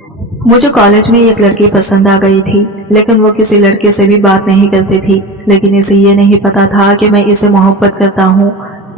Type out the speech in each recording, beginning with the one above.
मुझे कॉलेज में एक लड़की पसंद आ गई थी, लेकिन वो किसी लड़के से भी बात नहीं करती थी। लेकिन इसे ये नहीं पता था कि मैं इसे मोहब्बत करता हूँ।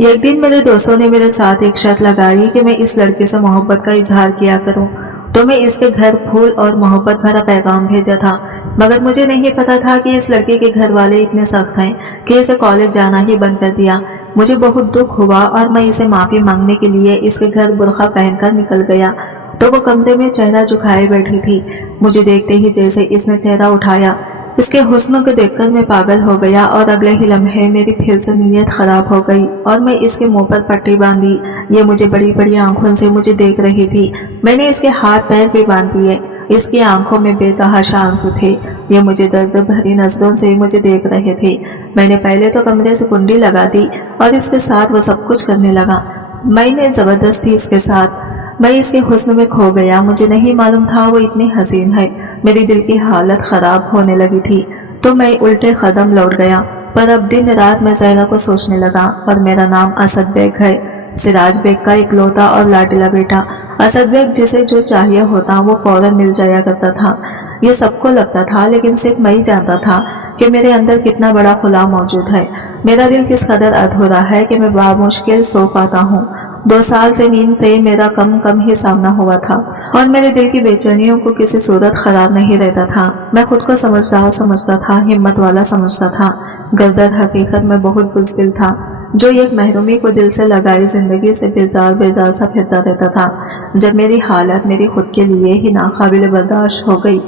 एक दिन मेरे दोस्तों ने मेरे साथ एक शर्त लगाई कि मैं इस लड़के से मोहब्बत का इजहार किया करूँ, तो मैं इसके घर फूल और मोहब्बत भरा पैगाम भेजा था। मगर मुझे नहीं पता था कि इस लड़के के घर वाले इतने सख्त हैं कि इसे कॉलेज जाना ही बंद कर दिया। मुझे बहुत दुख हुआ और मैं इसे माफी मांगने के लिए इसके घर बुर्का पहनकर निकल गया, तो वो कमरे में चेहरा झुकाए बैठी थी। मुझे देखते ही जैसे इसने चेहरा उठाया, इसके हुस्न को देखकर मैं पागल हो गया और अगले ही लम्हे मेरी फिर से नीयत खराब हो गई और मैं इसके मुंह पर पट्टी बांधी। ये मुझे बड़ी बड़ी आंखों से मुझे देख रही थी। मैंने इसके हाथ पैर भी बांध दिए। इसकी आंखों में बेतहाशा आंसू थे। ये मुझे दर्द भरी नजरों से मुझे देख रहे थे। मैंने पहले तो कमरे से कुंडी लगा दी और इसके साथ वो सब कुछ करने लगा। मैंने जबरदस्ती इसके साथ मैं इसके हुस्न में खो गया। मुझे नहीं मालूम था वो इतनी हसीन है। मेरी दिल की हालत खराब होने लगी थी, तो मैं उल्टे कदम लौट गया। पर अब दिन रात मैं ज़हरा को सोचने लगा और मेरा नाम असद बेग है, सिराज बेग का इकलौता और लाडला बेटा। असद बेग जिसे जो चाहिए होता वो फौरन मिल जाया करता था। ये सबको लगता था, लेकिन सिर्फ मैं ही जानता था कि मेरे अंदर कितना बड़ा खुला मौजूद है। मेरा दिल किस कदर अधूरा है कि मैं बामुश्किल सो पाता हूँ। 2 साल से नींद से मेरा कम ही सामना हुआ था और मेरे दिल की बेचैनियों को किसी सूरत खराब नहीं रहता था। मैं खुद को समझदार समझता था, हिम्मत वाला समझता था। गर्दर हकीकत में बहुत बुज़दिल था, जो एक महरूमी को दिल से लगाई जिंदगी से बेजार सा फिरता रहता था। जब मेरी हालत मेरी खुद के लिए ही नाकाबिल बर्दाश्त हो गई,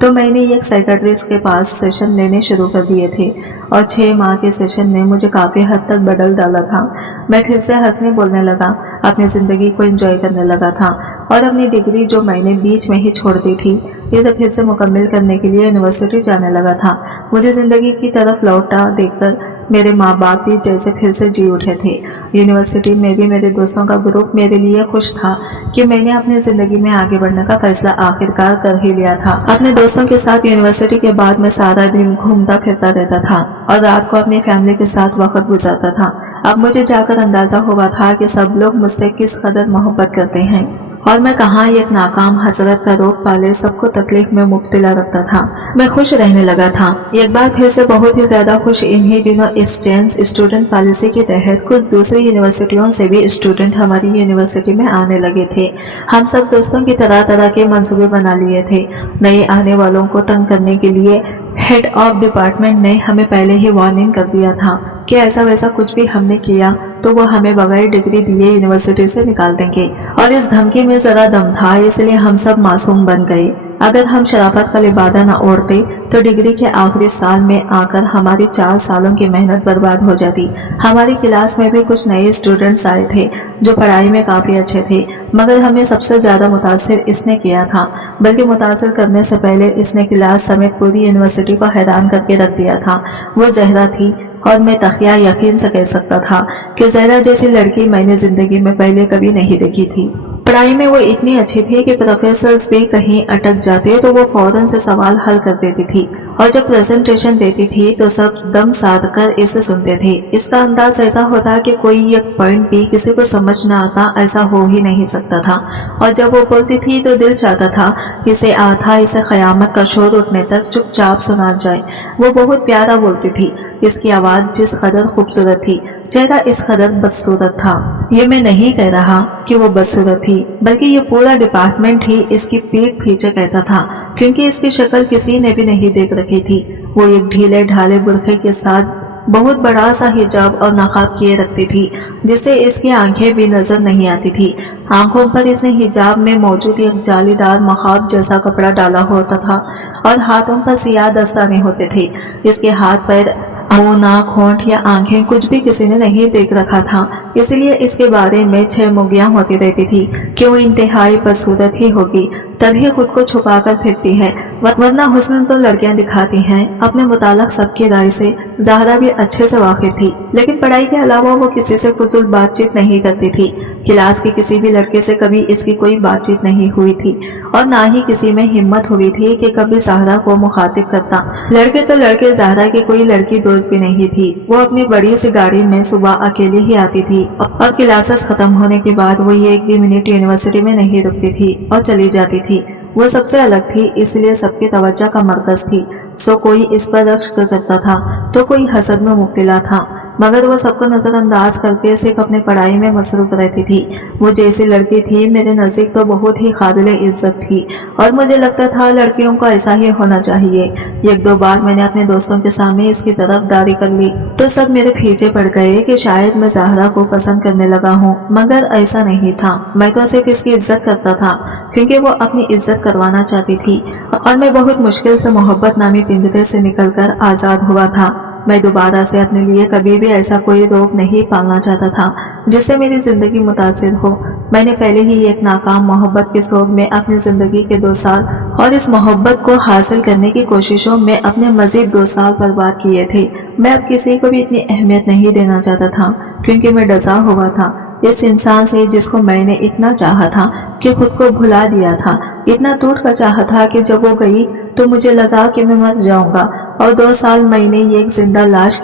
तो मैंने एक साइकियाट्रिस्ट के पास सेशन लेने शुरू कर दिए थे और 6 माह के सेशन ने मुझे काफ़ी हद तक बदल डाला था। मैं फिर से हंसने बोलने लगा, अपनी ज़िंदगी को एंजॉय करने लगा था और अपनी डिग्री जो मैंने बीच में ही छोड़ दी थी, इसे फिर से मुकम्मल करने के लिए यूनिवर्सिटी जाने लगा था। मुझे ज़िंदगी की तरफ लौटा देखकर मेरे माँ बाप भी जैसे फिर से जी उठे थे। यूनिवर्सिटी में भी मेरे दोस्तों का ग्रुप मेरे लिए खुश था कि मैंने अपनी ज़िंदगी में आगे बढ़ने का फैसला आखिरकार कर ही लिया था। अपने दोस्तों के साथ यूनिवर्सिटी के बाद मैं सारा दिन घूमता फिरता रहता था और रात को अपनी फैमिली के साथ वक्त गुजारता था। अब मुझे जाकर अंदाजा हुआ था कि सब लोग मुझसे किस कदर मोहब्बत करते हैं और मैं कहाँ एक नाकाम हसरत का रोग पाले सबको तकलीफ में मुब्तला रखता था। मैं खुश रहने लगा था। एक बार फिर से बहुत ही ज्यादा खुश। इन्हीं दिनों एक्सचेंज स्टूडेंट पॉलिसी के तहत कुछ दूसरी यूनिवर्सिटियों से भी स्टूडेंट हमारी यूनिवर्सिटी में आने लगे थे। हम सब दोस्तों की तरह तरह के मंसूबे बना लिए थे। नए आने वालों को तंग करने के लिए हेड ऑफ डिपार्टमेंट ने हमें पहले ही वार्निंग कर दिया था कि ऐसा वैसा कुछ भी हमने किया तो वो हमें बगैर डिग्री दिए यूनिवर्सिटी से निकाल देंगे। और इस धमकी में जरा दम था, इसलिए हम सब मासूम बन गए। अगर हम शराफत का लिबादा न ओढ़ते तो डिग्री के आखिरी साल में आकर हमारी 4 सालों की मेहनत बर्बाद हो जाती। हमारी क्लास में भी कुछ नए स्टूडेंट्स आए थे जो पढ़ाई में काफ़ी अच्छे थे, मगर हमें सबसे ज़्यादा मुतासिर इसने किया था। बल्कि मुतासिर करने से पहले इसने क्लास समेत पूरी यूनिवर्सिटी को हैरान करके रख दिया था। वो ज़हरा थी और मैं तकिया यकीन से कह सकता था कि ज़हरा जैसी लड़की मैंने ज़िंदगी में पहले कभी नहीं देखी थी। पढ़ाई में वो इतनी अच्छी थी कि प्रोफेसर्स भी कहीं अटक जाते तो वो फौरन से सवाल हल कर देती थी और जब प्रेजेंटेशन देती थी तो सब दम साध कर इसे सुनते थे। इसका अंदाज ऐसा होता कि कोई एक पॉइंट भी किसी को समझ न आता, ऐसा हो ही नहीं सकता था। और जब वो बोलती थी तो दिल चाहता था कि इसे क़यामत का शोर उठने तक चुपचाप सुना जाए। वो बहुत प्यारा बोलती थी। इसकी आवाज़ जिस कदर खूबसूरत थी, चेहरा इस कदर बदसूरत था। ये मैं नहीं कह रहा कि वो बदसूरत थी, बल्कि ये पूरा डिपार्टमेंट ही इसकी पीठ पीछे कहता था, क्योंकि इसकी शक्ल किसी ने भी नहीं देख रखी थी। वो एक ढीले ढाले बुरखे के साथ बहुत बड़ा सा हिजाब और नकाब किए रखती थी, जिससे इसकी आंखें भी नजर नहीं आती थी। आंखों पर इसने हिजाब में मौजूद एक जालीदार मखाब जैसा कपड़ा डाला होता था और हाथों पर सियाह दस्ताने होते थे। इसके हाथ पैर, मुंह, नाक, होंठ या आंखें कुछ भी किसी ने नहीं देख रखा था, इसलिए इसके बारे में 6 मुगियां होती रहती थी कि वो इंतहाई बदसूरत ही होगी, तभी खुद को छुपा कर फिरती है, वरना हुस्न तो लड़कियां दिखाती हैं। अपने मुतालिक सबकी राय से ज़हरा भी अच्छे से वाकिफ थी, लेकिन पढ़ाई के अलावा वो किसी से फजूल बातचीत नहीं करती थी। क्लास के किसी भी लड़के से कभी इसकी कोई बातचीत नहीं हुई थी और ना ही किसी में हिम्मत हुई थी कि कभी ज़हरा को मुखातिब करता। लड़के तो लड़के, ज़हरा की कोई लड़की दोस्त भी नहीं थी। वो अपनी बड़ी सी गाड़ी में सुबह अकेली ही आती थी और क्लासेस खत्म होने के बाद वो 1 भी मिनट यूनिवर्सिटी में नहीं रुकती थी और चली जाती थी। वो सबसे अलग थी, इसलिए सबकी तवज्जो का मरकज थी। सो कोई इस पर रश्क करता था तो कोई हसद में मुब्तला था, मगर वो सबको नजरअंदाज करके सिर्फ अपनी पढ़ाई में मसरूफ रहती थी। वो जैसी लड़की थी मेरे नज़दीक तो बहुत ही काबिल इज्जत थी और मुझे लगता था लड़कियों को ऐसा ही होना चाहिए। एक दो बार मैंने अपने दोस्तों के सामने इसकी तरफदारी कर ली तो सब मेरे पीछे पड़ गए कि शायद मैं ज़हरा को पसंद करने लगा हूँ, मगर ऐसा नहीं था। मैं तो सिर्फ इसकी इज्जत करता था क्योंकि वो अपनी इज्जत करवाना चाहती थी और मैं बहुत मुश्किल से मोहब्बत नामी पिंजरे से निकलकर आज़ाद हुआ था। मैं दोबारा से अपने लिए कभी भी ऐसा कोई रोग नहीं पालना चाहता था जिससे मेरी जिंदगी मुतासिर हो। मैंने पहले ही एक नाकाम मोहब्बत के शौक में अपनी जिंदगी के 2 साल और इस मोहब्बत को हासिल करने की कोशिशों में अपने मजीद 2 साल बर्बाद किए थे। मैं अब किसी को भी इतनी अहमियत नहीं देना चाहता था क्योंकि मैं डरा हुआ था इस इंसान से जिसको मैंने इतना चाहा था कि खुद को भुला दिया था। इतना टूट का चाहा था कि जब वो गई तो मुझे लगा कि मैं मर जाऊंगा और 2 साल मैंने एक जिंदा लाश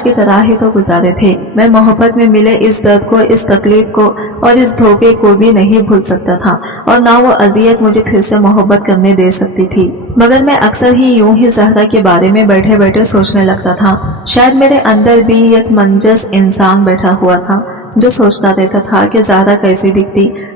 की तरह ही तो गुजारे थे। मैं मोहब्बत में मिले इस दर्द को, इस तकलीफ को और इस धोखे को भी नहीं भूल सकता था और ना वो अजियत मुझे फिर से मोहब्बत करने दे सकती थी। मगर मैं अक्सर ही यूं ही ज़हरा के बारे में बैठे बैठे सोचने लगता था। शायद मेरे अंदर भी एक मंजस इंसान बैठा हुआ था जो सोचता रहता था कि ज़हरा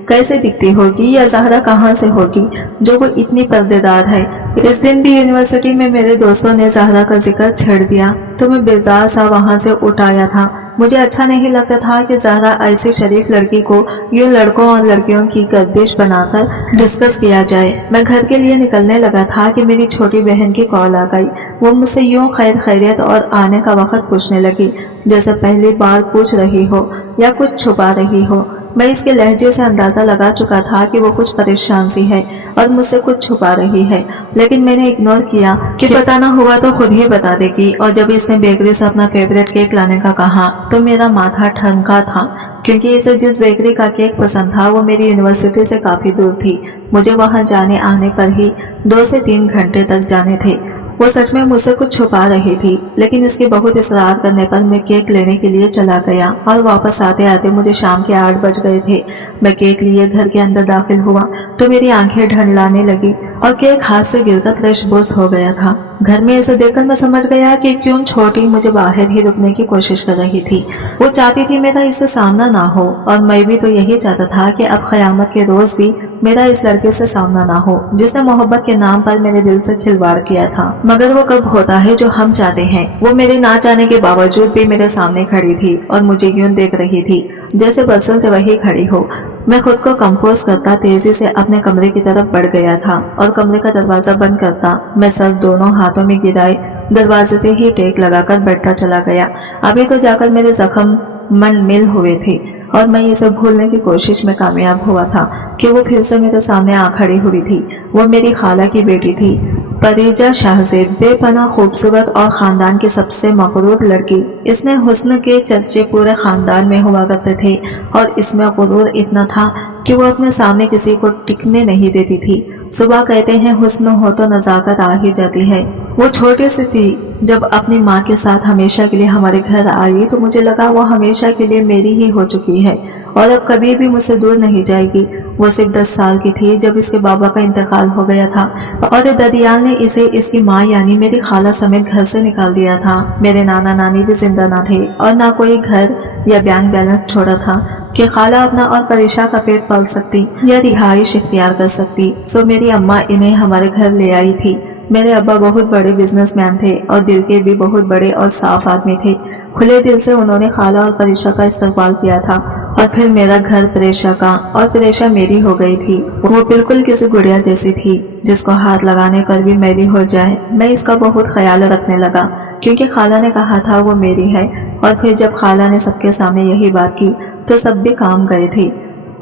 कैसे दिखती होगी या ज़हरा कहाँ से होगी जो वो इतनी पर्देदार है। इस दिन भी यूनिवर्सिटी में मेरे दोस्तों ने ज़हरा का जिक्र छेड़ दिया तो मैं बेजार सा वहाँ से उठ आया था। मुझे अच्छा नहीं लगता था कि ज़हरा ऐसी शरीफ लड़की को यूं लड़कों और लड़कियों की गर्दिश बनाकर डिस्कस किया जाए। मैं घर के लिए निकलने लगा था कि मेरी छोटी बहन की कॉल आ गई। वो मुझसे यूं खैरियत और आने का वक्त पूछने लगी जैसे पहली बार पूछ रही हो या कुछ छुपा रही हो। मैं इसके लहजे से अंदाजा लगा चुका था कि वो कुछ परेशान सी है और मुझसे कुछ छुपा रही है, लेकिन मैंने इग्नोर किया कि पता ना हुआ तो खुद ही बता देगी। और जब इसने बेकरी से अपना फेवरेट केक लाने का कहा तो मेरा माथा ठनका था क्योंकि इसे जिस बेकरी का केक पसंद था वो मेरी यूनिवर्सिटी से काफी दूर थी। मुझे वहां जाने आने पर ही 2 से 3 घंटे तक जाने थे। वो सच में मुझसे कुछ छुपा रही थी, लेकिन इसके बहुत इसरार करने पर मैं केक लेने के लिए चला गया और वापस आते आते मुझे शाम के 8 बज गए थे। मैं केक लिए घर के अंदर दाखिल हुआ तो मेरी आंखें ढंढलाने लगी और केक हाथ से गिरकर फ्रेश बोस हो गया था। घर में इसे देखकर मैं समझ गया कि क्यों छोटी मुझे बाहर ही रुकने की कोशिश कर रही थी। वो चाहती थी मेरा इससे सामना ना हो और मैं भी तो यही चाहता था कि अब क़यामत के रोज भी मेरा इस लड़के से सामना ना हो जिसने मोहब्बत के नाम पर मेरे दिल से खिलवाड़ किया था। मगर वो कब होता है जो हम चाहते हैं। वो मेरे ना चाहने के बावजूद भी मेरे सामने खड़ी थी और मुझे यूं देख रही थी जैसे बरसों से वही खड़ी हो। मैं खुद को कंपोज करता तेजी से अपने कमरे की तरफ बढ़ गया था और कमरे का दरवाजा बंद करता मैं सर दोनों हाथों में गिराए दरवाजे से ही टेक लगाकर बैठता चला गया। अभी तो जाकर मेरे जख्म मनमिल हुए थे और मैं इसे भूलने की कोशिश में कामयाब हुआ था कि वो फिर से मेरे सामने आ खड़ी हुई थी। वो मेरी खाला की बेटी थी, परीजा शाहजेब, बेपनाह खूबसूरत और खानदान की सबसे मकरूर लड़की। इसने हुस्न के चर्चे पूरे खानदान में हुआ करते थे और इसमें गुरूर इतना था कि वो अपने सामने किसी को टिकने नहीं देती थी। सुबह कहते हैं हुस्न हो तो नजाकत आ ही जाती है। वो छोटी सी थी जब अपनी माँ के साथ हमेशा के लिए हमारे घर आई तो मुझे लगा वो हमेशा के लिए मेरी ही हो चुकी है और अब कभी भी मुझसे दूर नहीं जाएगी। वो सिर्फ 10 साल की थी जब इसके बाबा का इंतकाल हो गया था और ददियाल ने इसे इसकी माँ यानी मेरी खाला समेत घर से निकाल दिया था। मेरे नाना नानी भी जिंदा ना थे और ना कोई घर या बैंक बैलेंस छोड़ा था कि खाला अपना और परेशा का पेट पाल सकती या रिहाइश इख्तियार कर सकती। सो मेरी अम्मा इन्हें हमारे घर ले आई थी। मेरे अब्बा बहुत बड़े बिजनेसमैन थे और दिल के भी बहुत बड़े और साफ आदमी थे। खुले दिल से उन्होंने खाला और परेशा का इस्तेमाल किया था और फिर मेरा घर परेशा का और परेशा मेरी हो गई थी। वो बिल्कुल किसी गुड़िया जैसी थी जिसको हाथ लगाने पर भी मैली हो जाए। मैं इसका बहुत ख्याल रखने लगा क्योंकि खाला ने कहा था वो मेरी है और फिर जब खाला ने सबके सामने यही बात की तो सब भी काम गए थे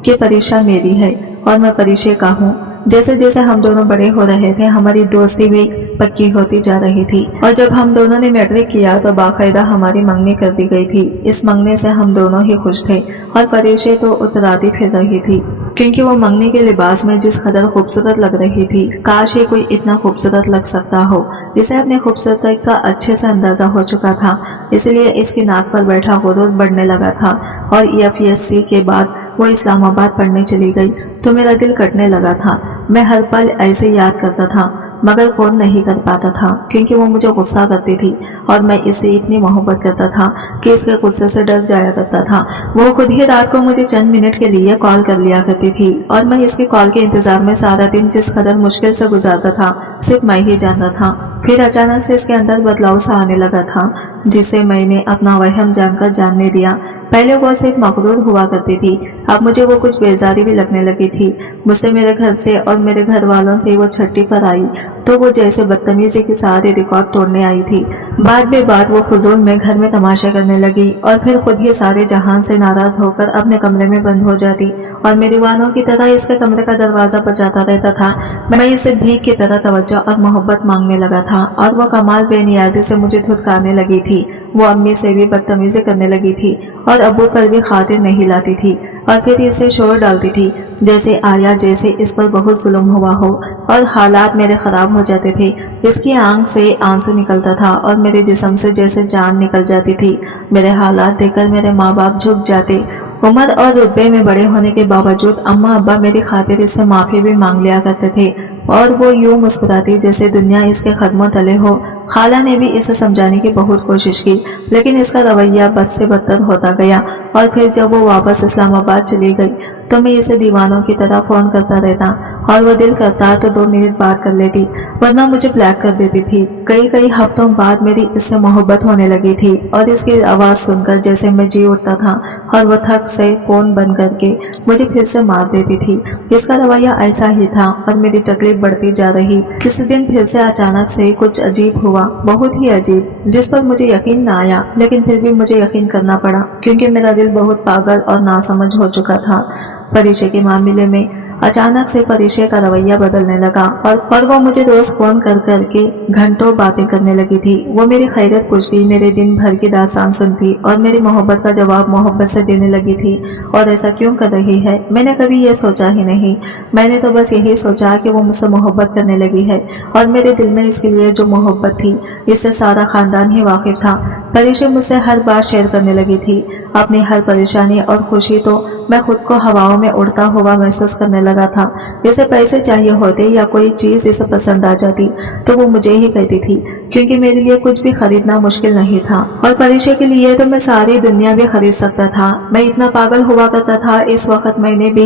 कि परेशा मेरी है और मैं परेशे का हूँ। जैसे जैसे हम दोनों बड़े हो रहे थे हमारी दोस्ती भी पक्की होती जा रही थी और जब हम दोनों ने मैट्रिक किया तो बाकायदा हमारी मंगनी कर दी गई थी। इस मंगने से हम दोनों ही खुश थे और परेशे तो उतराती फिर रही थी क्योंकि वो मंगनी के लिबास में जिस कदर खूबसूरत लग रही थी काश ये कोई इतना खूबसूरत लग सकता हो। इसे अपनी खूबसूरती का अच्छे से अंदाजा हो चुका था, इसलिए इसकी नाक पर बैठा गुरूर बढ़ने लगा था और EFSC के बाद वो इस्लामाबाद पढ़ने चली गई। तो मेरा दिल कटने लगा था। मैं हर पल ऐसे याद करता था, मगर फोन नहीं कर पाता था क्योंकि वो मुझे गुस्सा करती थी और मैं इससे इतनी मोहब्बत करता था कि इसके गुस्से से डर जाया करता था। वो खुद ही रात को मुझे चंद मिनट के लिए कॉल कर लिया करती थी और मैं इसके कॉल के इंतजार में सारा दिन जिस कदर मुश्किल से गुजारता था सिर्फ मैं ही जानता था। फिर अचानक से इसके अंदर बदलाव सा आने लगा था, जिसे मैंने अपना वहम जानकर जानने दिया। पहले वो सिर्फ मकरूर हुआ करती थी, अब मुझे वो कुछ बेजारी भी लगने लगी थी। मुझसे, मेरे घर से और मेरे घर वालों से वो छट्टी पर आई तो वो जैसे बदतमीजी के सारे रिकॉर्ड तोड़ने आई थी। बाद बे बाद वो फजूल में घर में तमाशा करने लगी और फिर खुद ही सारे जहान से नाराज होकर अपने कमरे में बंद हो जाती और मेरी वालों की तरह इसके कमरे का दरवाजा बजाता रहता था। मैं इससे भीख की तरह तवज्जो और मोहब्बत मांगने लगा था और वो कमाल बेनियाजी से मुझे धुतकारने लगी थी। वो अम्मी से भी बदतमीजी करने लगी थी और अब्बू पर भी खातिर नहीं लाती थी और फिर इसे शोर डालती थी जैसे आया जैसे इस पर बहुत जुल्म हुआ हो और हालात मेरे खराब हो जाते थे। इसकी आंख से आंसू निकलता था और मेरे जिस्म से जैसे जान निकल जाती थी। मेरे हालात देखकर मेरे माँ बाप झुक जाते। उम्र और रुतबे में बड़े होने के बावजूद अम्मा अब्बा मेरी खातिर इससे माफी भी मांग लिया करते थे और वो यूं मुस्कुराती जैसे दुनिया इसके कदमों तले हो। खाला ने भी इसे समझाने की बहुत कोशिश की लेकिन इसका रवैया बद से बदतर होता गया और फिर जब वो वापस इस्लामाबाद चली गई तो मैं इसे दीवानों की तरह फोन करता रहता और वो दिल करता तो 2 मिनट बात कर लेती, वरना मुझे ब्लॉक कर देती थी। कई हफ्तों बाद मेरी इससे मोहब्बत होने लगी थी और इसकी आवाज सुनकर जैसे मैं जी उठता था और वो थक से फोन बंद करके मुझे फिर से मार देती थी। इसका रवैया ऐसा ही था और मेरी तकलीफ बढ़ती जा रही। किसी दिन फिर से अचानक से कुछ अजीब हुआ, बहुत ही अजीब, जिस पर मुझे यकीन न आया लेकिन फिर भी मुझे यकीन करना पड़ा क्योंकि मेरा दिल बहुत पागल और नासमझ हो चुका था। परिचय के मामले में अचानक से परिचय का रवैया बदलने लगा और वो मुझे रोज फोन कर करके घंटों बातें करने लगी थी। वो मेरी खैरियत पूछती, मेरे दिन भर की दास्तान सुनती और मेरी मोहब्बत का जवाब मोहब्बत से देने लगी थी। और ऐसा क्यों कर रही है मैंने कभी ये सोचा ही नहीं। मैंने तो बस यही सोचा कि वो मुझसे मोहब्बत करने लगी है और मेरे दिल में इसके लिए जो मोहब्बत थी इससे सारा खानदान ही वाकिफ था। परिचय मुझसे हर बात शेयर करने लगी थी, अपनी हर परेशानी और खुशी। तो मैं खुद को हवाओं में उड़ता हुआ महसूस करने लगा था। जैसे पैसे चाहिए होते या कोई चीज इसे पसंद आ जाती तो वो मुझे ही कहती थी क्योंकि मेरे लिए कुछ भी खरीदना मुश्किल नहीं था और परिचय के लिए तो मैं सारी दुनिया भी खरीद सकता था। मैं इतना पागल हुआ करता था। इस वक्त मैंने भी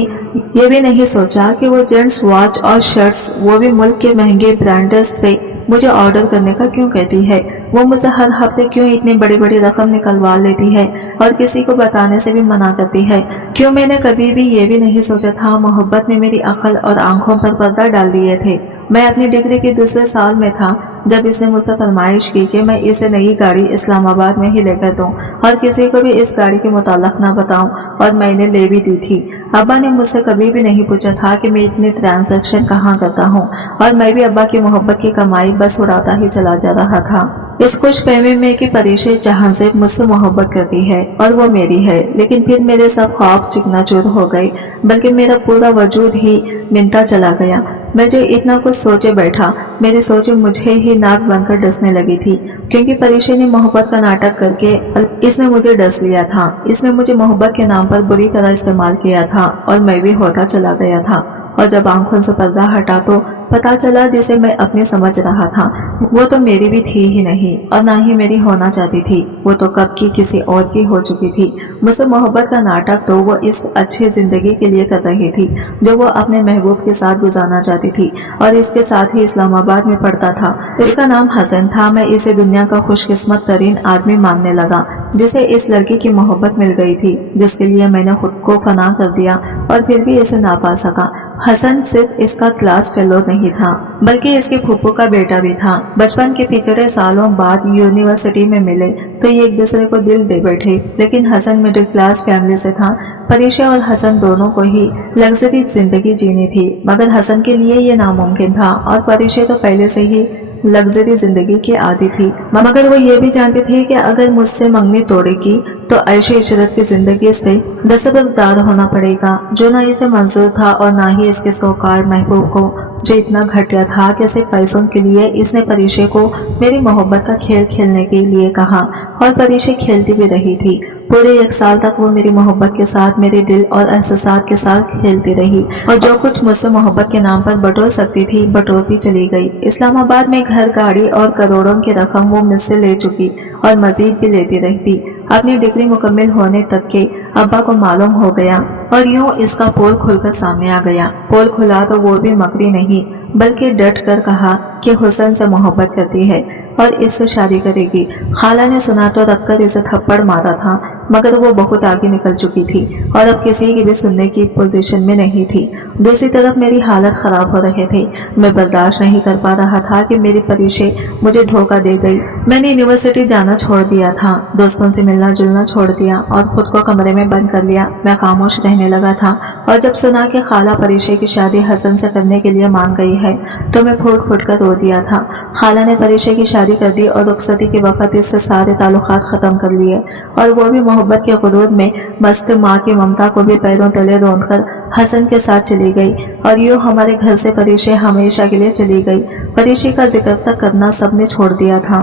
ये भी नहीं सोचा कि वो जेंट्स वॉच और शर्ट्स, वो भी मुल्क के महंगे ब्रांड्स से मुझे ऑर्डर करने का क्यों कहती है। वो मुझसे हर हफ्ते क्यों इतनी बड़ी बड़ी रकम निकलवा लेती है और किसी को बताने से भी मना करती है। क्यों मैंने कभी भी ये भी नहीं सोचा था मोहब्बत ने मेरी अक्ल और आंखों पर पर्दा डाल दिए थे। मैं अपनी डिग्री के दूसरे साल में था जब इसने मुझसे फरमाइश की कि मैं इसे नई गाड़ी इस्लामाबाद में ही लेकर दूं और किसी को भी इस गाड़ी के मुताल्लिक ना बताऊं और मैंने ले भी दी थी। अब्बा ने मुझसे कभी भी नहीं पूछा था कि मैं इतने ट्रांजैक्शन कहाँ करता हूँ और मैं भी अब्बा की मोहब्बत की कमाई बस उड़ाता ही चला जा रहा था। इस खुश फहमी में कि परिचय जहां से मुझसे मोहब्बत करती है और वो मेरी है, लेकिन फिर मेरे सब ख्वाब चिकनाचूर हो गए, बल्कि मेरा पूरा वजूद ही मिनता चला गया। मैं जो इतना कुछ सोचे बैठा, मेरी सोच मुझे ही नाक बनकर डसने लगी थी क्योंकि परिचय ने मोहब्बत का नाटक करके इसने मुझे डस लिया था। इसने मुझे मोहब्बत के नाम पर बुरी तरह इस्तेमाल किया था और मैं भी होता चला गया था। और जब आंखों से पर्दा हटा तो पता चला जिसे मैं अपनी समझ रहा था वो तो मेरी भी थी ही नहीं और ना ही मेरी होना चाहती थी। वो तो कब की किसी और की हो चुकी थी। मुझसे मोहब्बत का नाटक तो वो इस अच्छी जिंदगी के लिए कर रही थी जो वो अपने महबूब के साथ गुजारना चाहती थी और इसके साथ ही इस्लामाबाद में पढ़ता था। इसका नाम हसन था। मैं इसे दुनिया का खुशकिस्मत तरीन आदमी मानने लगा जिसे इस लड़की की मोहब्बत मिल गई थी, जिसके लिए मैंने खुद को फना कर दिया और फिर भी इसे ना पा सका। हसन सिर्फ इसका क्लास फेलो नहीं था बल्कि इसके फूफू का बेटा भी था। बचपन के पिछड़े सालों बाद यूनिवर्सिटी में मिले तो ये एक दूसरे को दिल दे बैठे, लेकिन हसन मिडिल क्लास फैमिली से था। परिचय और हसन दोनों को ही लग्जरी जिंदगी जीनी थी, मगर हसन के लिए ये नामुमकिन था और परिचय तो पहले से ही लग्जरी जिंदगी की आदी थी। मगर वो ये भी जानती थी कि अगर मुझसे मंगनी तोड़ेगी तो ऐशे इशरत की जिंदगी से दस्तबरदार होना पड़ेगा, जो ना इसे मंजूर था और ना ही इसके सोकार महबूब को, जो इतना घटिया था कि सिर्फ पैसों के लिए इसने परिचय को मेरी मोहब्बत का खेल खेलने के लिए कहा और परिचय खेलती भी रही थी। पूरे 1 साल तक वो मेरी मोहब्बत के साथ मेरे दिल और एहसासात के साथ खेलती रही और जो कुछ मुझसे मोहब्बत के नाम पर बटोर सकती थी बटोरती चली गई। इस्लामाबाद में घर, गाड़ी और करोड़ों की रकम वो मुझसे ले चुकी और मजीद भी लेती रहती। अपनी डिग्री मुकम्मल होने तक के अब्बा को मालूम हो गया और यूं इसका पोल खुलकर सामने आ गया। पोल खुला तो वो भी मकरी नहीं बल्कि डट कर कहा कि हुसन से मोहब्बत करती है और इससे शादी करेगी। खाला ने सुना तो रखकर इसे थप्पड़ मारा था, मगर वो बहुत आगे निकल चुकी थी और अब किसी की भी सुनने की पोजीशन में नहीं थी। दूसरी तरफ मेरी हालत खराब हो रहे थे। मैं बर्दाश्त नहीं कर पा रहा था कि मेरी परिशे मुझे धोखा दे गई। मैंने यूनिवर्सिटी जाना छोड़ दिया था, दोस्तों से मिलना जुलना छोड़ दिया और खुद को कमरे में बंद कर लिया। मैं खामोश रहने लगा था और जब सुना कि खाला परिशे की शादी हसन से करने के लिए मान गई है तो मैं फूट फूट कर रो दिया था। खाला ने परिशे की शादी कर दी और रुखसती के वक्त इससे सारे ताल्लुकात खत्म कर लिए और वो भी मोहब्बत के गुरूर में मस्त माँ की ममता को भी पैरों तले रौंदकर हसन के साथ चली गई और यूं हमारे घर से परिशे हमेशा के लिए चली गई। परिशे का जिक्र तक करना सबने छोड़ दिया था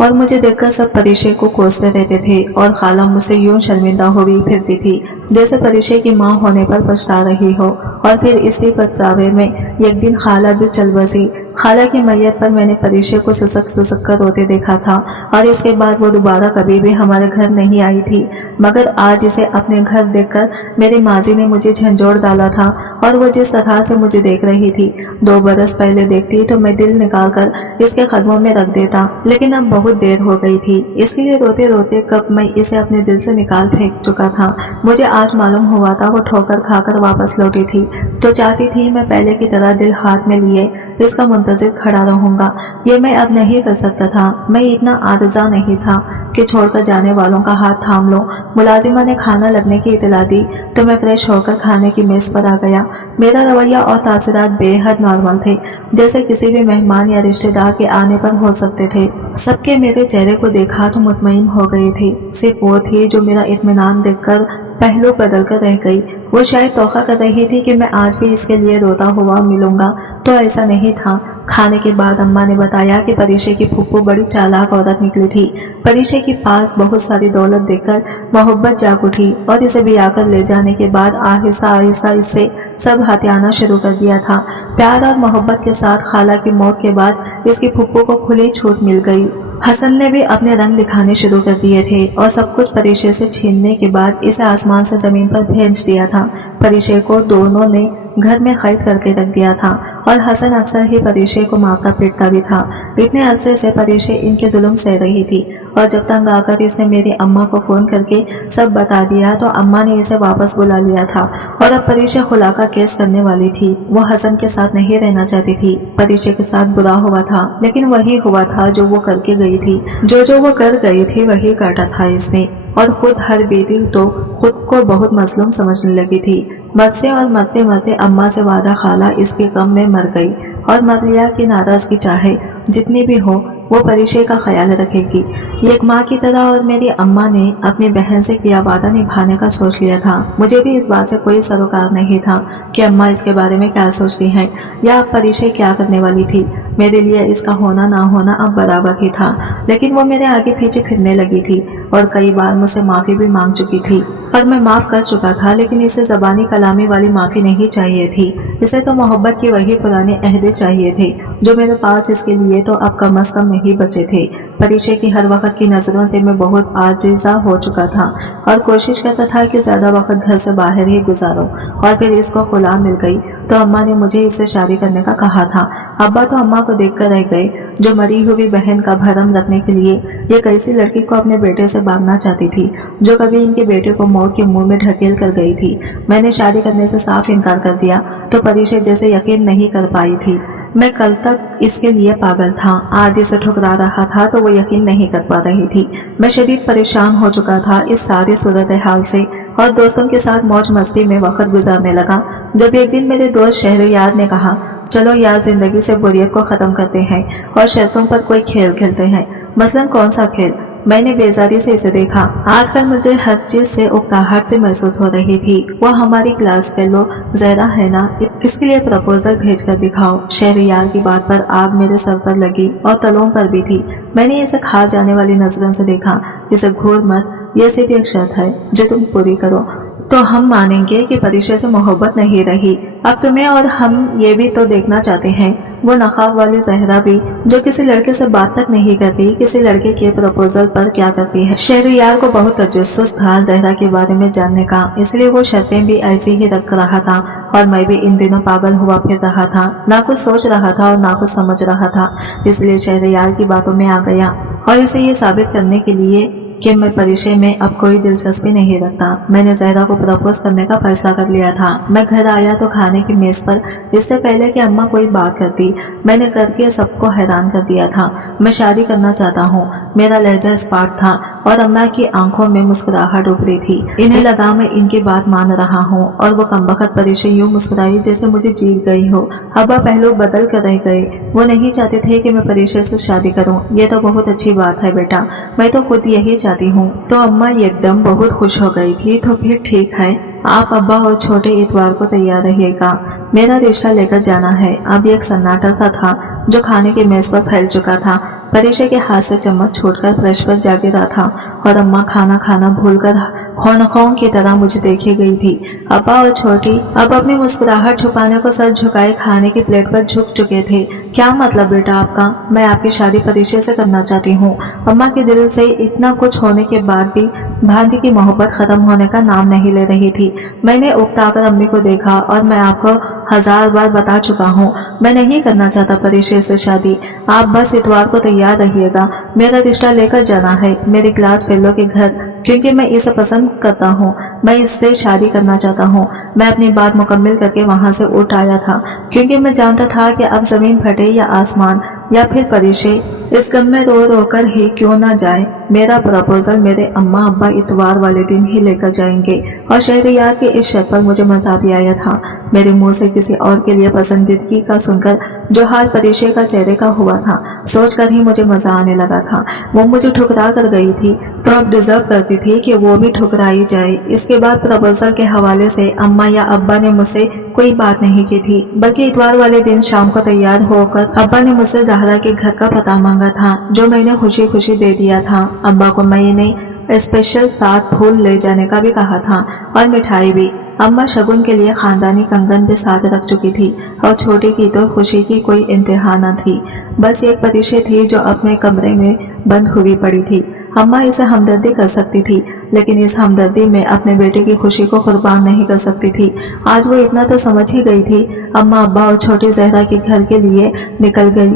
और मुझे देखकर सब परिशे को कोसते रहते थे और खाला मुझसे यूं शर्मिंदा हुई फिरती थी जैसे परिशे की माँ होने पर पछता रही हो। और फिर इसी पछतावे में एक दिन खाला भी चल बसी। खाला की मैयत पर मैंने परिशे को सुसक कर रोते देखा था और इसके बाद वो दोबारा कभी भी हमारे घर नहीं आई थी, मगर आज इसे अपने घर देखकर मेरे माजी ने मुझे झंझोड़ डाला था और वो जिस तरह से मुझे देख रही थी 2 बरस पहले देखती तो मैं दिल निकाल कर इसके कदमों में रख देता, लेकिन अब बहुत देर हो गई थी। इसके लिए रोते रोते कब मैं इसे अपने दिल से निकाल फेंक चुका था। मुझे आज मालूम हुआ था वो ठोकर खाकर वापस लौटी थी तो चाहती थी मैं पहले की तरह दिल हाथ में लिए इसका मुंतजिर खड़ा रहूंगा। ये मैं अब नहीं कर सकता था। मैं इतना आदजा नहीं था कि छोड़कर जाने वालों का हाथ थाम लो। मुलाजिमा ने खाना लगने की इतला दी तो मैं फ्रेश होकर खाने की मेज पर आ गया। मेरा रवैया और तासरात बेहद नॉर्मल थे, जैसे किसी भी मेहमान या रिश्तेदार के आने पर हो सकते थे। सबके मेरे चेहरे को देखा तो मुतमईन हो गए थे। सिर्फ वो थी जो मेरा इत्मीनान देखकर पहलू बदल कर रह गई। वो शायद तौखा कर रही थी कि मैं आज भी इसके लिए रोता हुआ मिलूंगा, तो ऐसा नहीं था। खाने के बाद अम्मा ने बताया कि परिशे की फूफू बड़ी चालाक औरत निकली थी। परिशे के पास बहुत सारी दौलत देखकर मोहब्बत जाग उठी और इसे ब्याह कर ले जाने के बाद आहिस्ता आहिस्ता इससे सब हथियाना शुरू कर दिया था। प्यार और मोहब्बत के साथ खाला की मौत के बाद इसकी फूफू को खुली छूट मिल गई। हसन ने भी अपने रंग दिखाने शुरू कर दिए थे और सब कुछ परिशे से छीनने के बाद इसे आसमान से जमीन पर भेज दिया था। परिशे को दोनों ने घर में कैद करके रख दिया था और हसन अक्सर ही परिशे को मारता पीटता भी था। इतने अरसे से परिशे इनके जुल्म सह रही थी और जब तंग आकर इसने मेरी अम्मा को फोन करके सब बता दिया तो अम्मा ने इसे वापस बुला लिया था और अब परिशे खुला का केस करने वाली थी। वो हसन के साथ नहीं रहना चाहती थी। परिशे के साथ बुरा हुआ था, लेकिन वही हुआ था जो वो करके गई थी। जो वो कर गई थी वही काटा था इसने और खुद हर बेटी तो खुद को बहुत मजलूम समझने लगी थी। मरते और मरते मरते अम्मा से वादा खाला इसके गम में मर गई और मरिया की नाराजगी चाहे जितनी भी हो वो परिशे का ख्याल रखेगी एक माँ की तरह। और मेरी अम्मा ने अपनी बहन से किया वादा निभाने का सोच लिया था। मुझे भी इस बात से कोई सरोकार नहीं था कि अम्मा इसके बारे में क्या सोचती हैं या परिशे क्या करने वाली थी। मेरे लिए इसका होना ना होना अब बराबर ही था, लेकिन वो मेरे आगे पीछे फिरने लगी थी और कई बार मुझसे माफी भी मांग चुकी थी और मैं माफ कर चुका था, लेकिन इसे जबानी कलामी वाली माफी नहीं चाहिए थी। इसे तो मोहब्बत की वही पुराने अहदे चाहिए थे जो मेरे पास इसके लिए तो अब कम अज कम नहीं बचे थे। परिशे की हर वक्त की नजरों से मैं बहुत आजिज़ा हो चुका था और कोशिश करता था कि ज्यादा वक्त घर से बाहर ही गुजारो। और फिर इसको खुला मिल गई तो अम्मा ने मुझे इससे शादी करने का कहा था। अब्बा तो अम्मा को देखकर रह गए जो मरी हुई बहन का भरम रखने के लिए एक ऐसी लड़की को अपने बेटे से बांधना चाहती थी जो कभी इनके बेटे को मौत के मुंह में ढकेल कर गई थी। मैंने शादी करने से साफ इनकार कर दिया तो परिशे जैसे यकीन नहीं कर पाई थी। मैं कल तक इसके लिए पागल था, आज इसे ठुकरा रहा था तो वो यकीन नहीं कर पा रही थी। मैं शदीद परेशान हो चुका था इस सारी सूरत हाल से और दोस्तों के साथ मौज मस्ती में वक्त गुजारने लगा जब एक दिन मेरे दोस्त शहरयार ने कहा, चलो यार जिंदगी से बोरियत को खत्म करते हैं और शर्तों पर कोई खेल खेलते हैं। मसलन कौन सा खेल? मैंने बेजारी से इसे देखा। आजकल मुझे हर चीज से उकताहट से महसूस हो रही थी। वो हमारी क्लास फेलो जहरा है ना, इसके लिए प्रपोजल भेज कर दिखाओ। शहरयार की बात पर आग मेरे सर पर लगी और तलों पर भी थी। मैंने इसे खा जाने वाली नजरों से देखा। इसे घूर मत, ये सिर्फ एक शर्त है जो तुम पूरी करो तो हम मानेंगे कि परिशे से मोहब्बत नहीं रही। अब तुम्हें और हम ये भी तो देखना चाहते हैं, वो नकाब वाली जहरा भी जो किसी लड़के से बात तक नहीं करती, किसी लड़के के प्रपोजल पर क्या करती है। शहरयार को बहुत तजस्सुस था जहरा के बारे में जानने का, इसलिए वो शर्तें भी ऐसी ही रख रहा था और मैं भी इन दिनों पागल हुआ फिर रहा था, ना कुछ सोच रहा था और ना कुछ समझ रहा था। इसलिए शहरयार की बातों में आ गया और इसे ये साबित करने के लिए कि मैं परिचय में अब कोई दिलचस्पी नहीं रखता, मैंने जहरा को प्रपोज करने का फैसला कर लिया था। मैं घर आया तो खाने की मेज पर इससे पहले कि अम्मा कोई बात करती, मैंने करके सबको हैरान कर दिया था। मैं शादी करना चाहता हूँ, मेरा लहजा स्पार्ट था और अम्मा की आंखों में मुस्कुराहट उभरी थी। इन्हें लगा मैं इनकी बात मान रहा हूँ और वो कमबख्त परिचय यूं मुस्कुराई जैसे मुझे जीत गई हो। अब्बा पहलू बदल कर रह गए, वो नहीं चाहते थे कि मैं परिचय से शादी करूँ। ये तो बहुत अच्छी बात है बेटा, मैं तो खुद यही चाहती हूँ। तो अम्मा एकदम बहुत खुश हो गई थी। तो फिर ठीक है, आप अब्बा और छोटे इतवार को तैयार रहिएगा, मेरा रिश्ता लेकर जाना है। अब एक सन्नाटा सा था जो खाने की मेज पर फैल चुका था। परिचय के हाथ से चम्मच छोड़कर फ्रेश पर जा गिरा था और अम्मा खाना खाना भूलकर होनखों की तरह मुझे देखे गई थी। अब्बा और छोटी अब अपनी मुस्कुराहट छुपाने को सर झुकाए खाने की प्लेट पर झुक चुके थे। क्या मतलब बेटा आपका? मैं आपकी शादी परिचय से करना चाहती हूँ। अम्मा के दिल से इतना कुछ होने के बाद भी भांजी की मोहब्बत खत्म होने का नाम नहीं ले रही थी। मैंने उकताकर अम्मी को देखा और मैं आपको 1000 बार बता चुका हूँ, मैं नहीं करना चाहता परिचय से शादी। आप बस इतवार को तैयार रहिएगा, मेरा रिश्ता लेकर जाना है मेरी क्लास फेलो के घर, क्योंकि मैं इसे पसंद करता हूँ, मैं इससे शादी करना चाहता हूँ। मैं अपनी बात मुकम्मल करके वहाँ से उठ आया था, क्योंकि मैं जानता था कि अब जमीन फटे या आसमान या फिर परिचय, इस गम में रो रो कर ही क्यों ना जाए। मेरा प्रपोजल मेरे अम्मा अब्बा इतवार वाले दिन ही लेकर जाएंगे और शहरयार की इस शर्त पर मुझे मजा भी आया था। मेरे मुंह से किसी और के लिए पसंदीदगी का सुनकर जो हाल परिचय का चेहरे का हुआ था, सोचकर ही मुझे मजा आने लगा था। वो मुझे ठुकरा कर गई थी तो अब डिजर्व करती थी कि वो भी ठुकराई जाए। इसके बाद प्रपोजल के हवाले से अम्मा या अब्बा ने मुझसे कोई बात नहीं की थी, बल्कि इतवार वाले दिन शाम को तैयार होकर अब्बा ने मुझसे जहरा के घर का पता मांगा था, जो मैंने खुशी खुशी दे दिया था। अब्बा को मैंने स्पेशल 7 फूल ले जाने का भी कहा था और मिठाई भी। अम्मा शगुन के लिए खानदानी कंगन भी साथ रख चुकी थी और छोटी की तो खुशी की कोई इंतहा न थी। बस एक परिचय थी जो अपने कमरे में बंद हुई पड़ी थी। अम्मा इसे हमदर्दी कर सकती थी, लेकिन इस हमदर्दी में अपने बेटे की खुशी को कुर्बान नहीं कर सकती थी। आज वो इतना तो समझ ही गई थी। अम्मा अब्बा और छोटी जहरा के घर के लिए निकल गई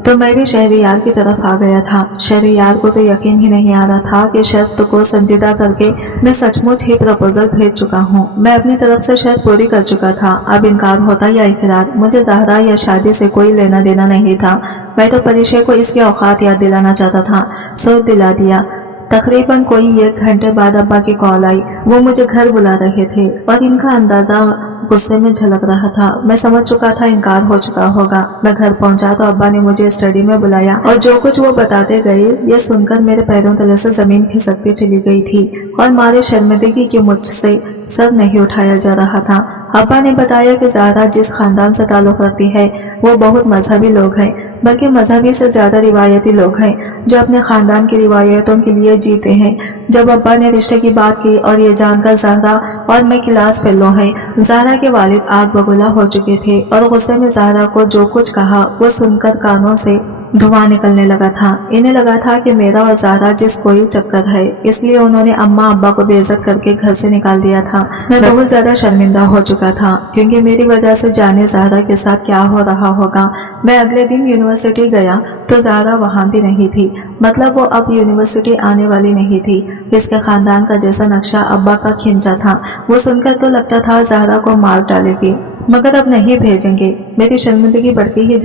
तो मैं भी शहरयार की तरफ आ गया था। शहरयार को तो यकीन ही नहीं आ रहा था कि शर्त को संजीदा करके मैं सचमुच ही प्रपोजल भेज चुका हूँ। मैं अपनी तरफ से शर्त पूरी कर चुका था, अब इनकार होता या इकरार, मुझे जहरा या शादी से कोई लेना देना नहीं था। मैं तो परिचय को इसके औकात याद दिलाना चाहता था, सो दिला दिया। तकरीबन कोई 1 घंटे बाद अब्बा की कॉल आई। वो मुझे घर बुला रहे थे और इनका अंदाजा गुस्से में झलक रहा था। मैं समझ चुका था इनकार हो चुका होगा। मैं घर पहुंचा तो अब्बा ने मुझे स्टडी में बुलाया और जो कुछ वो बताते गए ये सुनकर मेरे पैरों तले से जमीन खिसकती चली गई थी और मारे शर्मिंदगी की मुझसे सर नहीं उठाया जा रहा था। अब्बा ने बताया कि ज़हरा जिस खानदान से ताल्लुक़ रखती है वो बहुत मजहबी लोग हैं, बल्कि मजहबी से ज्यादा रिवायती लोग हैं जो अपने खानदान की रिवायतों के लिए जीते हैं। जब अब्बा ने रिश्ते की बात की और ये जानकर ज़हरा और मैं क्लास फेलो हैं, ज़हरा के वालिद आग बगुला हो चुके थे और गुस्से में ज़हरा को जो कुछ कहा वो सुनकर कानों से धुआं निकलने लगा था। इन्हें लगा था कि मेरा और ज़हरा जिस कोई चक्कर है, इसलिए उन्होंने अम्मा अब्बा को बेइज्जत करके घर से निकाल दिया था। मैं बहुत ज्यादा शर्मिंदा हो चुका था, क्योंकि मेरी वजह से जाने ज़हरा के साथ क्या हो रहा होगा। मैं अगले दिन यूनिवर्सिटी गया तो ज़हरा वहाँ भी नहीं थी, मतलब वो अब यूनिवर्सिटी आने वाली नहीं थी। इसके खानदान का जैसा नक्शा अब्बा का खींचा था, वो सुनकर तो लगता था ज़हरा को मार डालेगी, मगर अब नहीं भेजेंगे। मेरी शर्मिंदगी बढ़ती ही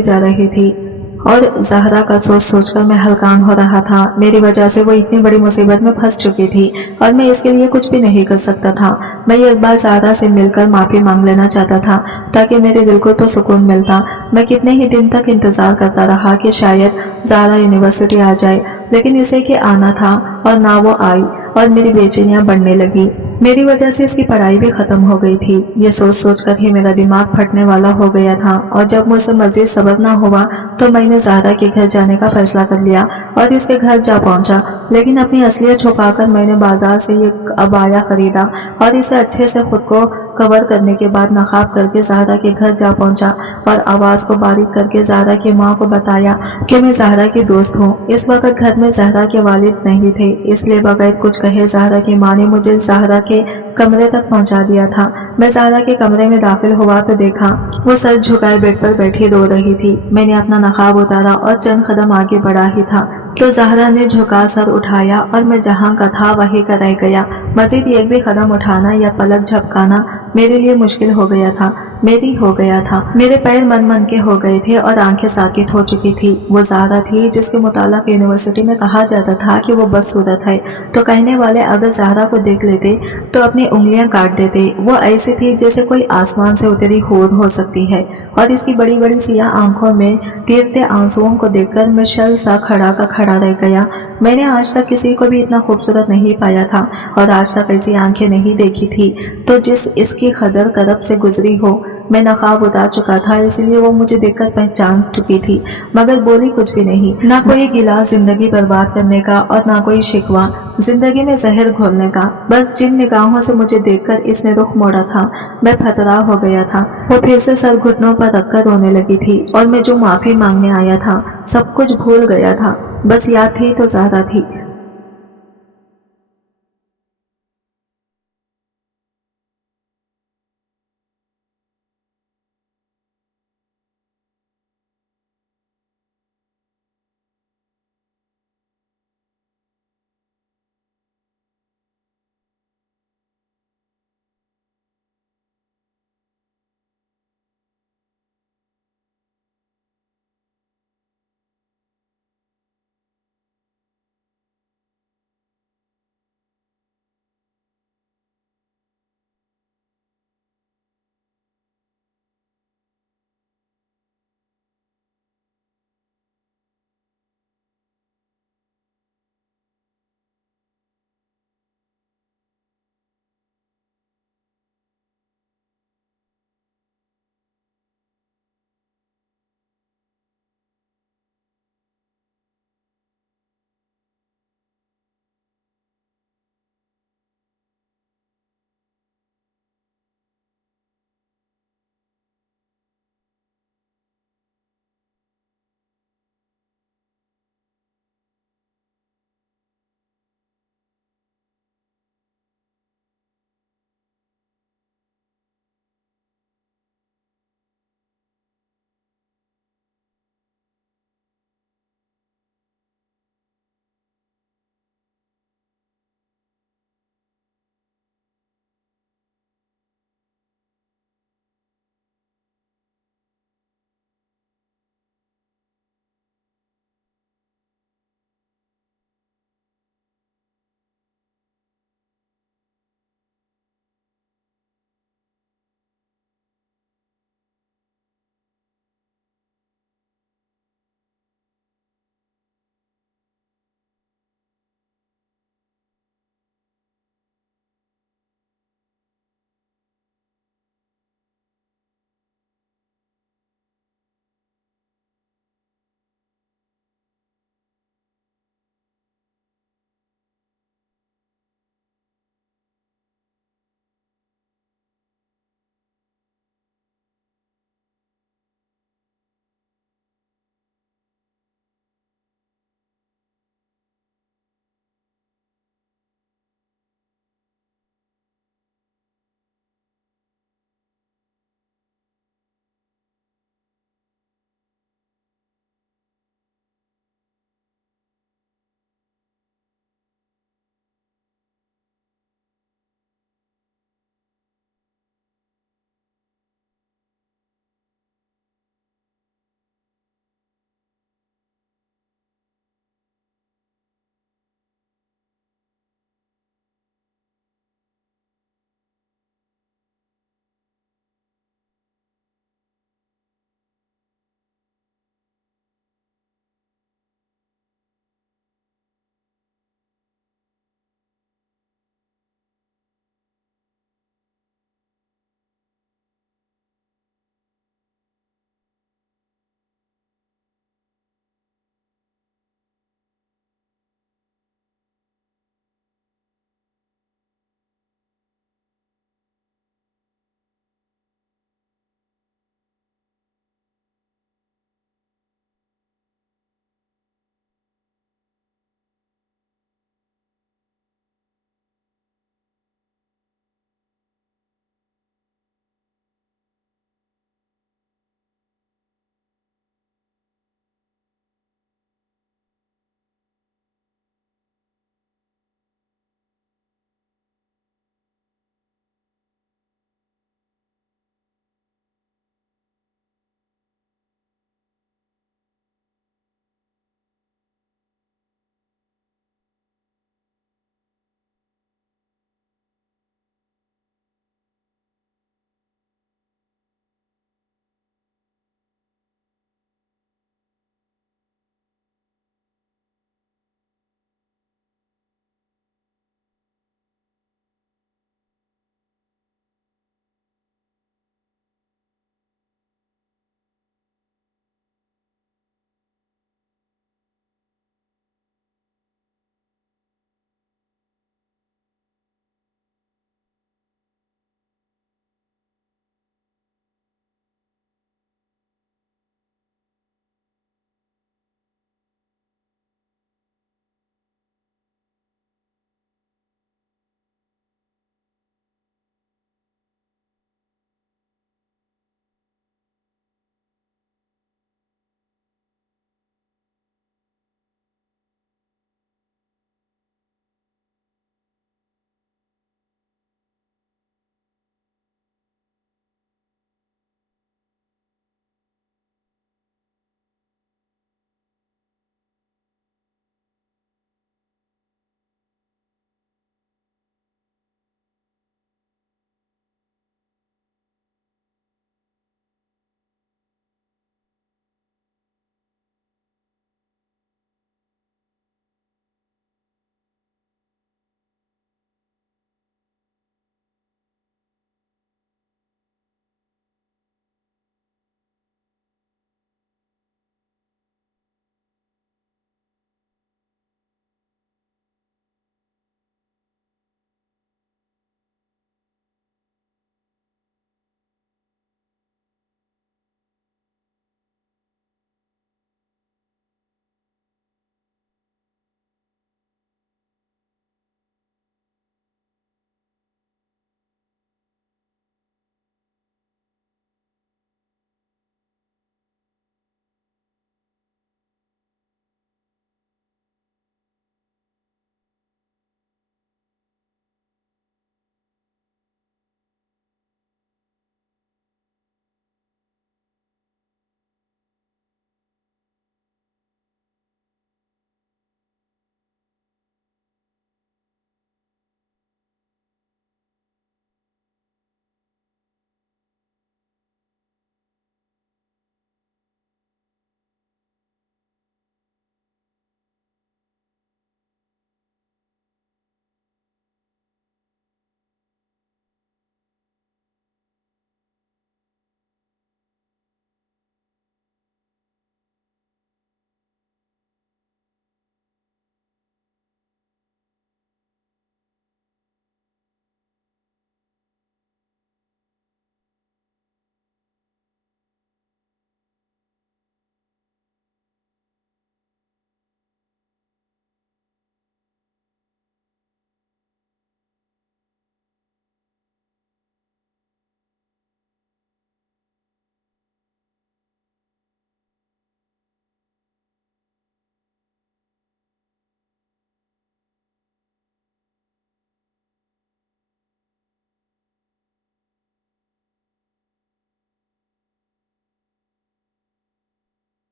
जा रही थी और ज़हरा का सोच सोचकर मैं हलकान हो रहा था। मेरी वजह से वो इतनी बड़ी मुसीबत में फंस चुकी थी और मैं इसके लिए कुछ भी नहीं कर सकता था। मैं एक बार ज़हरा से मिलकर माफ़ी मांग लेना चाहता था ताकि मेरे दिल को तो सुकून मिलता। मैं कितने ही दिन तक इंतज़ार करता रहा कि शायद ज़हरा यूनिवर्सिटी आ जाए, लेकिन इसे कि आना था और ना वो आई और मेरी बेचैनियाँ बढ़ने लगी। मेरी वजह से इसकी पढ़ाई भी खत्म हो गई थी। ये सोच सोच कर ही मेरा दिमाग फटने वाला हो गया था और जब मुझसे मजीद सब्र न हुआ तो मैंने ज़हरा के घर जाने का फैसला कर लिया और इसके घर जा पहुंचा, लेकिन अपनी असलियत छुपाकर मैंने बाजार से ये अबाया खरीदा और इसे अच्छे से खुद को कवर करने के बाद नकाब करके ज़हरा के घर जा पहुंचा और आवाज़ को बारीक करके ज़हरा की माँ को बताया कि मैं ज़हरा की दोस्त हूँ। इस वक्त घर में ज़हरा के वालिद नहीं थे, इसलिए बगैर कुछ कहे ज़हरा की माँ ने मुझे ज़हरा के कमरे तक पहुंचा दिया था। मैं ज़हरा के कमरे में दाखिल हुआ तो देखा वो सर झुकाए बेड पर बैठी रो रही थी। मैंने अपना नकाब उतारा और चंद कदम आगे बढ़ा ही था तो ज़हरा ने झुका सर उठाया और मैं जहाँ का था वहीं का रह गया। मजीद एक भी कदम उठाना या पलक झपकाना मेरे लिए मुश्किल हो गया था। मेरे पैर मन मन के हो गए थे और आंखें साकित हो चुकी थी। वो ज़हरा थी जिसके मुताल्लिक़ यूनिवर्सिटी में कहा जाता था कि वो बदसूरत है, तो कहने वाले अगर ज़हरा को देख लेते तो अपनी उंगलियां काट देते। वो ऐसी थी जैसे कोई आसमान से उतरी हूर हो सकती है और इसकी बड़ी बड़ी सियाह आंखों में तीरते आंसुओं को देखकर मैं शल सा खड़ा रह गया। मैंने आज तक किसी को भी इतना खूबसूरत नहीं पाया था और आज तक ऐसी आंखें नहीं देखी थी तो जिस इसकी कदर करब से गुजरी हो। मैं नकाब उतार चुका था, इसलिए वो मुझे देखकर पहचान चुकी थी, मगर बोली कुछ भी नहीं। ना कोई गिला जिंदगी बर्बाद करने का और ना कोई शिकवा जिंदगी में जहर घोलने का। बस जिन निगाहों से मुझे देखकर इसने रुख मोड़ा था मैं फतरा हो गया था। वो फिर से सर घुटनों पर रखकर रोने लगी थी और मैं जो माफी मांगने आया था सब कुछ भूल गया था। बस याद थी तो ज़हरा थी।